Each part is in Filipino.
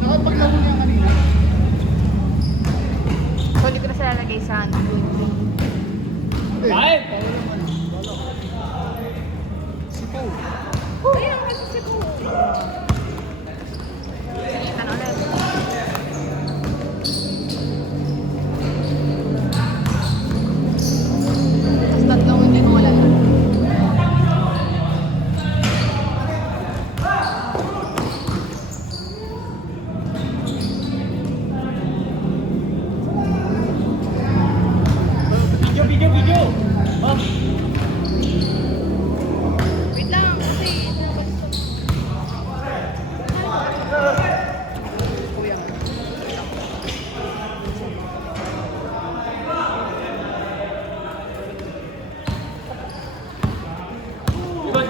Nakapaglaro niya kanina. So, hindi ko na sila lagay sa ano. Ay! Si Paul. Ayun, kasi si Poo. Sinitan ulit. Tapos tatlong hindi ko wala na. Video! Oh! Wait lang, kasi... Kuya.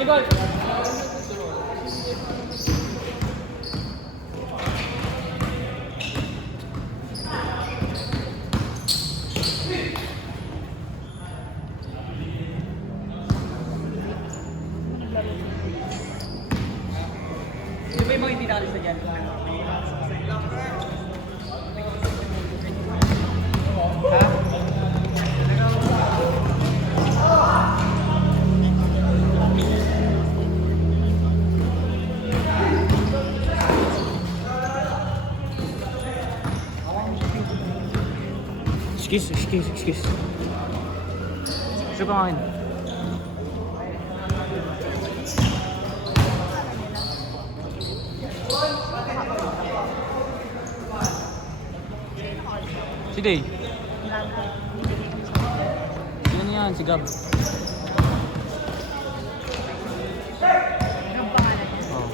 Likod! Di ba yung mga hindi nakalis na dyan? Excuse. Gusto ko ngayon. Si Day. Yan yan, si Gab. Ang pangalan niya. Oh.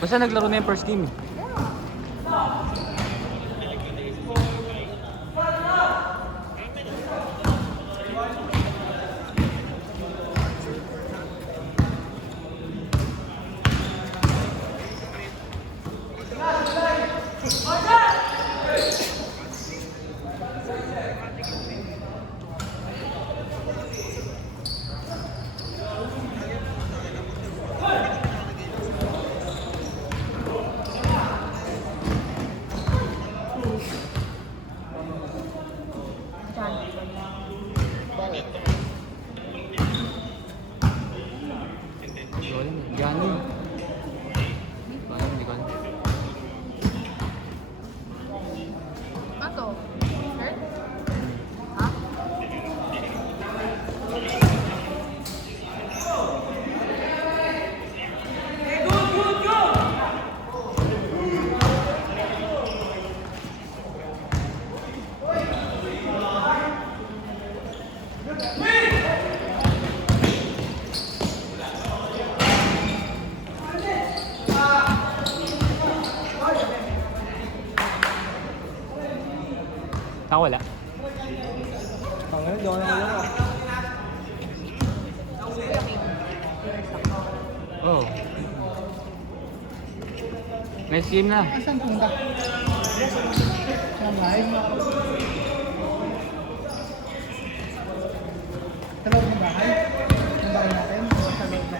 Basta naglaro na yung first game eh. Gani. Parang hindi ko alam. Ato? Shirt? Ha? Nakawala. Pangalan, doon ako lang. Oh. Next game na. Asan punta? Shanghai. Sa loob ng bahay? Ang bahay natin? Sa loob na.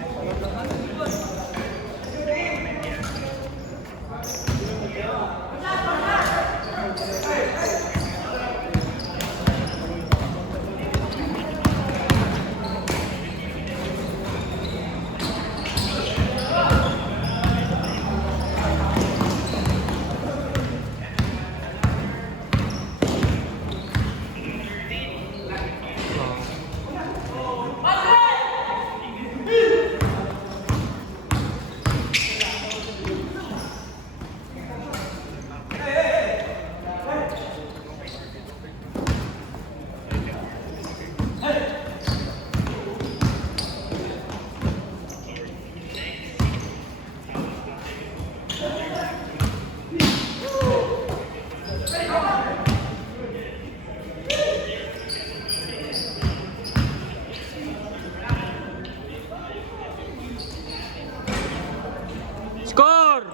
Score!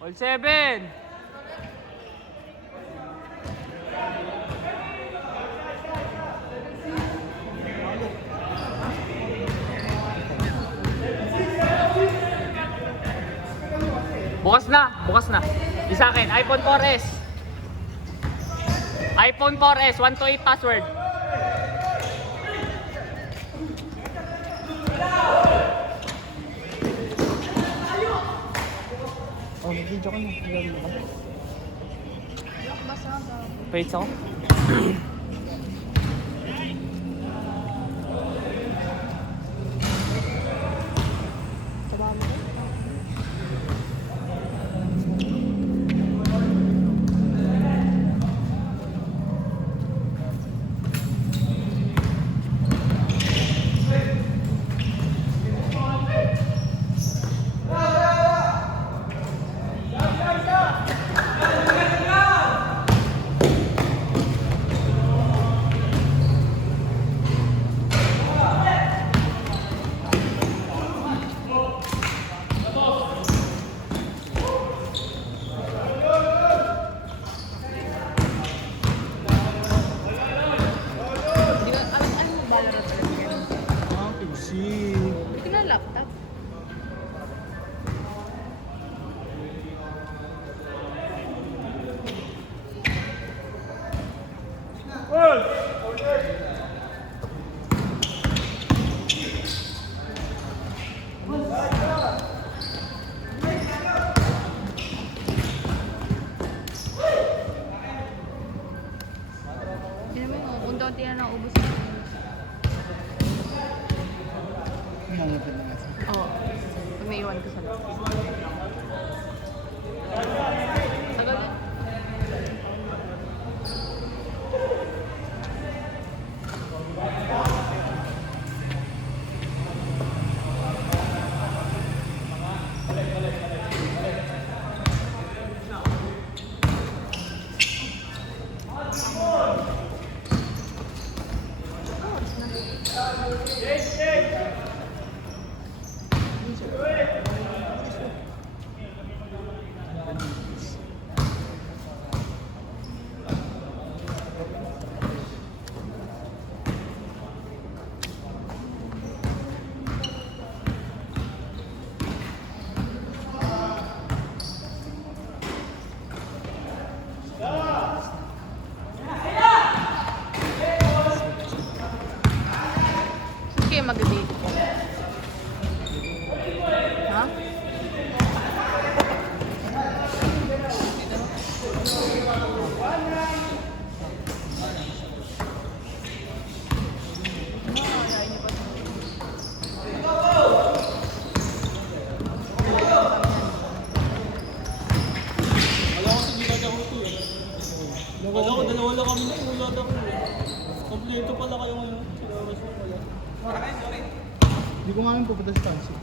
All 7! Bukas na, bukas na. Di sa akin, iPhone 4S. iPhone 4S, 128 password. Oh, nag-video ka na. Nag-video ka. Basa ba? Wait ako. Trabaho mo? Di ba, ano mo Valorant talaga yan? Ah, PC. Hindi ko na laptop. Hindi naman mo, kung daunti na naubos na. Nangapit na nga siya. Oo. May iwan ko sa loob. Tagal din. Saan kayo mag-date? Ha? Wala ko, dalawa lang kami na wala daw. Kompleto pala kayo ngayon. Sinawas mo pala. Hindi ko nga alam pupunta sa Tansi.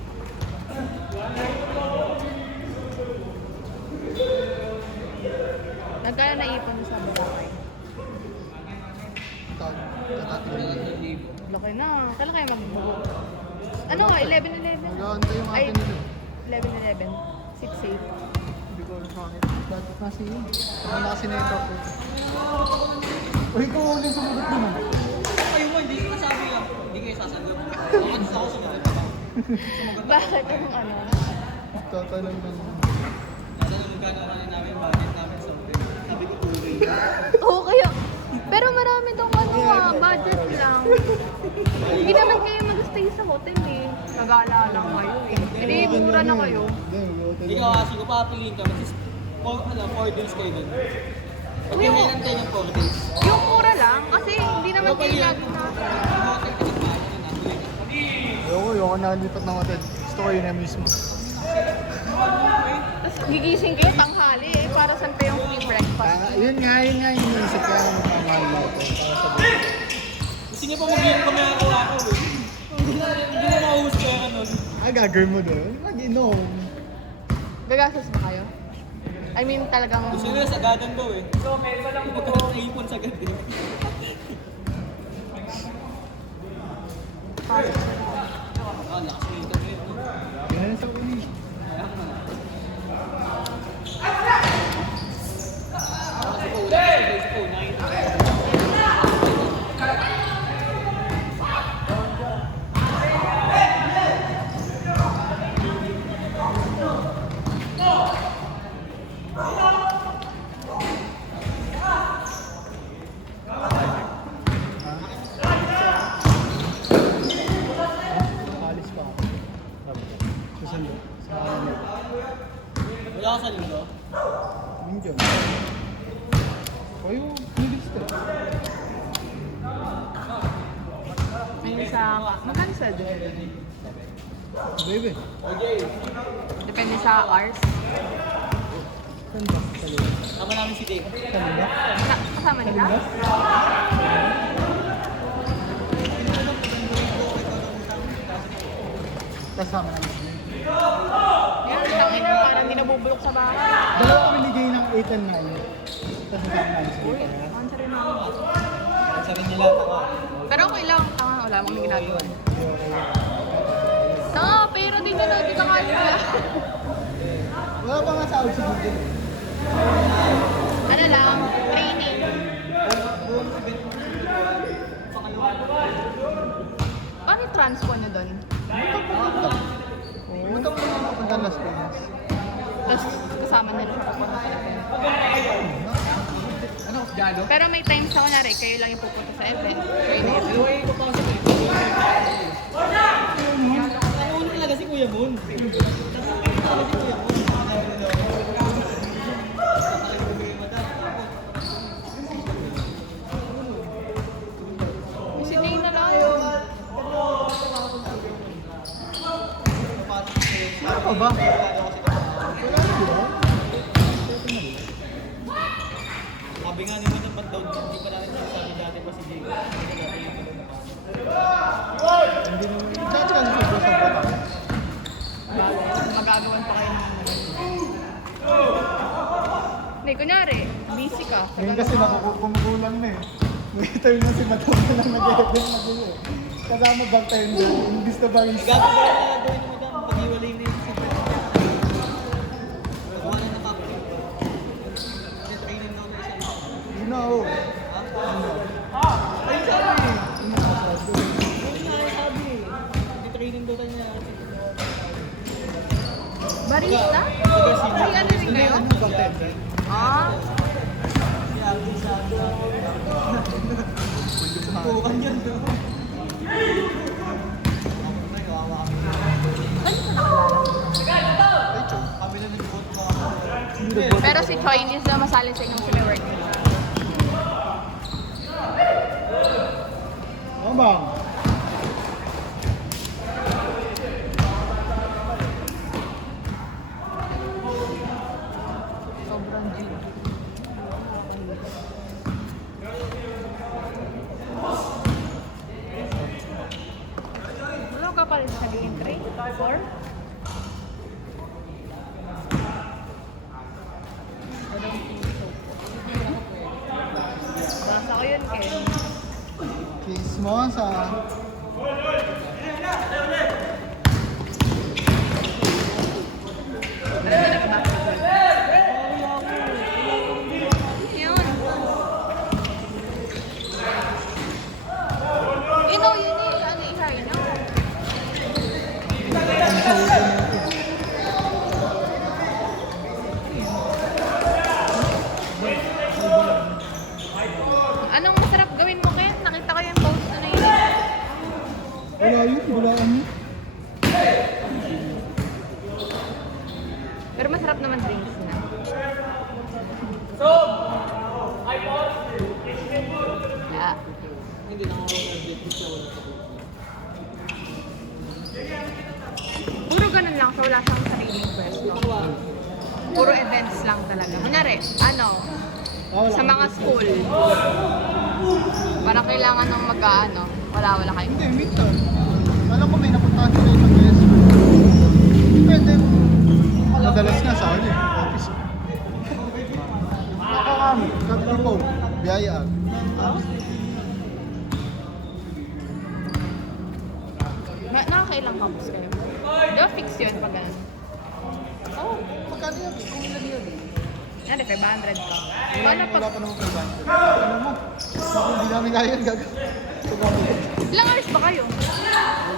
Nagkala naipon mo sa babae. Tatatlo. Laki na. Kailan kayo magbubo? Ano? 11-11? Mag-aantay yung Ay, atin nila. 11-11. 6-8. Hindi ko alam bakit. Dapat kasi yun. Ako na kasi na-ito ako. Uy, ikaw ulit sumagot naman. Kayo mo, hindi ko sabi yan. Hindi kayo sasagot. Ako ako sumagot. Bakit yung ano? Tatanong lang. Tatanong ka naman namin, bakit namin something. Sabi ko tuloy. Oo, kaya. Pero marami tong ano budget lang. Hindi naman kayo mag-stay sa hotel eh. Nagala lang kayo eh. Hindi, mura na kayo. Hindi, mag-hotel lang. Ikaw kasi kung papiliin ka, magsis 4 days kayo dun. Pag Yung- hinihintay ng 4 days. Yung mura lang, kasi hindi naman kayo lagi na. Hotel ka na natuloy ka. Ayoko nakalipat ng hotel. Gusto ko yun na mismo. Tapos gigising kayo tanghali eh. Para saan pa yung free breakfast? Yun nga yung iniisip ko yung pamahal na hotel. Para sa buhay. Gusto niya pa mag-inom kami ako eh. Hindi na maubos ko ano. Gagawin mo doon? Mag-inom. Gagastos ba kayo? I mean, talagang... Gusto nila sagadan daw eh. So, meron lang po. Nagkakaipon sa gabi. Ah, lakas ng internet. Yan sa uli. sa linggo. Mindiyan. Kayo, nilis ka. May sa... Magkano sa doon? Baby. Depende sa hours. Saan ba? Sa loob. Tama namin si Dave. Kanina? Kasama nila? Kasama namin. Yan, tangin na parang hindi nabubulok sa bahay. Dalawa kami ni Jay ng 8 and 9. Tapos kasama namin si Jay. Answer rin namin. Sa rin nila ako. Pero okay lang, tanga, wala mong ginagawa. Tanga, pero di na lang, di ka kaya. Wala pa nga sa out si Jay. Ano lang, training. Paano yung transpo na doon? Punta ko naman ako ng Las Piñas. Tapos kasama nila. Ano, Jado? Pero may times ako na rin, kayo lang yung pupunta sa event. Training. Ano talaga si Kuya Moon? Si Jay na lang. Ano pa ba? Sabi nga ni Moon yung pag-down, hindi pa natin sinasabi dati pa si Jay. Hindi naman. Saan ka nasa sa bata? Magagawan pa kayo ng Hindi, kunyari, busy ka. Ngayon kasi kumukulang na eh. May turn na si Matama lang nag-edit na gulo. Kasama back turn na. Imbis na ba yung Gabi ba yung gagawin ni Madam? Pag-iwalay na yun si Jay. Pagawa na ng kapit. Kasi training daw na siya. You know. Ay, sabi eh. Yun nga ay sabi eh. Hindi training daw tayo niya. Barista? May ano rin kayo? Back turn. Ah, Bukan yan daw. saan ko nakilala? Kami na nag-vote mo ako. Pero si Choi, hindi na masali sa inyong sila-work. Ano bang? Sobrang G. Ano ka pa rin sa game 3? 4? Basa ko yun, Ken. Kiss mo sa... Ano na nag-basketball? Yun. Ino, yun eh. Ano, iha, ino. Anong masarap gawin mo, Ken? Nakita ko yung post na yun. Wala yun, bulaan yun. Pero masarap naman drinks na. Yeah. Hindi na ako mag-get siya. Wala sa Puro ganun lang, so wala siyang sariling pwesto. Puro events lang talaga. Kunyari, ano, sa mga school, parang kailangan ng mag-ano, wala kayo. Hindi, minsan. Alam ko may napuntahan sila yung yes. Depende. Madalas nga sa akin eh. Office. Nakakami. Sabi ko po, biyayaan. Nakakailang campus kayo? Di ba fix yun pag ganun? Oo, magkano yan? Kung ilan yun? Ano, 500 ka. Wala, Paano wala pag... pa naman kay Bante. Ano mo? Ako hindi namin kaya yun gagawin. Ilang hours ba kayo?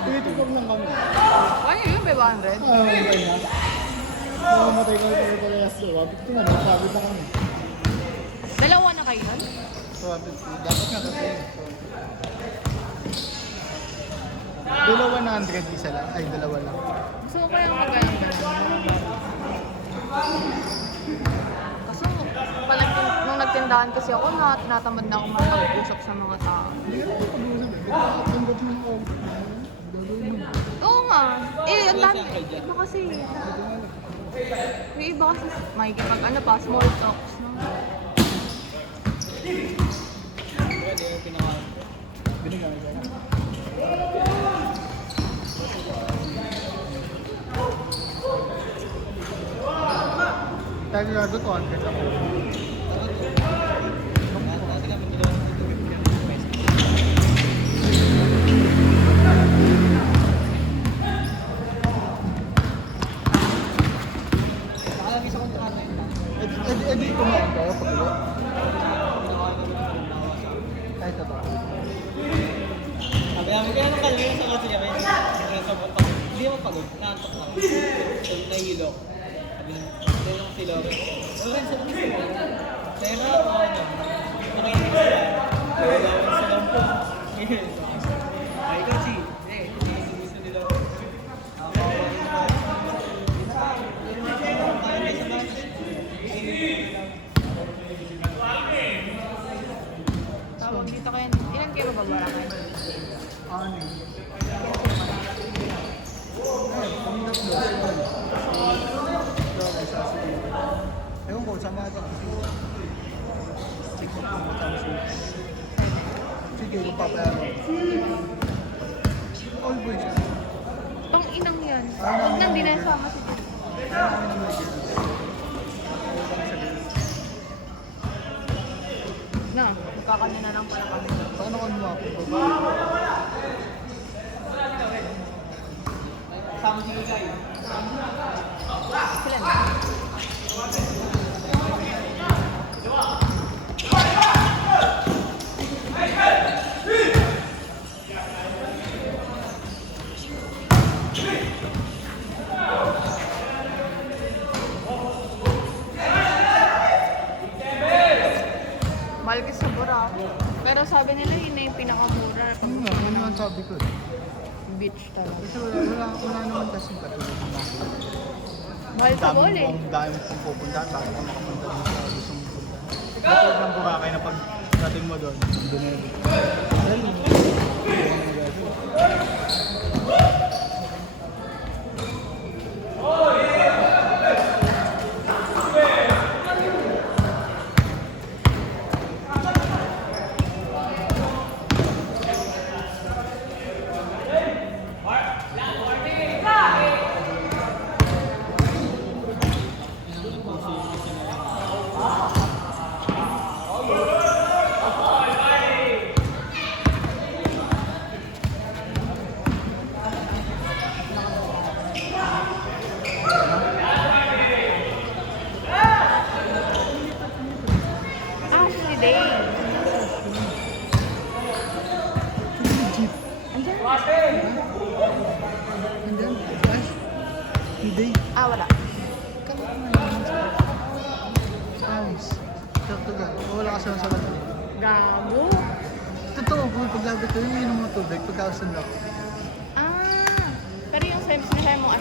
Tumitugog lang kami. Ano yun, 500? Matay na. Matay ko ito pala yung slow. Ito nga, nasabit na kami. Dalawa na kayo nun? Sabit. Dapat nga kasi. Dalawa na 100 isa lang. Ay, dalawa lang. Gusto ko kaya mag-ano ganun. tindahan kasi ako na tinatamad na ako makapag-usap sa mga tao. Hindi ka naman pag-uusap eh. Tanggap mo yung off. Gagawin mo. Oo nga. Eh, ang dami. Iba kasi. May iba kasi makikipag ano pa, small talks. No? Pwede yung pinaka... Binigyan ka na. Tayo gago to, ang ganda ko. Edi kumain tayo pag uwi. Ay, totoo. Sabi namin, kaya nung kanina sa kasi kami, hindi mo pagod, naantok lang. So, nahihilo. Sabi namin, tayo lang sila. Wala rin sila kasi. Tayo na ako, ano, nakinig sila. Wala rin sila po. Ay, kasi, gusto nila. Tawag dito kayo. Ilan kayo babarakan? Ano? Ay, kami tatlo. Ewan ko, sama ata kasi. Check ko kung matama siya. Sige, kung papayaan mo. All boys. Pang inang yan. Huwag nang dinasama si Tito. Na, magkakanina lang pala kami. Paano ka mo ako? Sama si Ligay. Sila na. Mahal ka sa Boracay. Pero sabi nila yun na yung pinakamura. Ano nga, ano ang sabi ko eh. Beach talaga. Kasi wala naman kasing katulad ng mga Mahal sa ball eh. Ang dami kong pupuntahan bago ka makapunta dun sa gusto mong punta. Katulad ng Boracay na pag dating mo doon, doon na yun. Dahil mo, Ashley Day. jeep. Andyan. Andyan, Ash. Hindi. Ah, wala. Ayos. Totoo. Wala ka sa salat. Gago. Totoo, kung paglabot ko, yung inom mo tubig, pagkasunod ako. Ah, pero yung sinasabi mong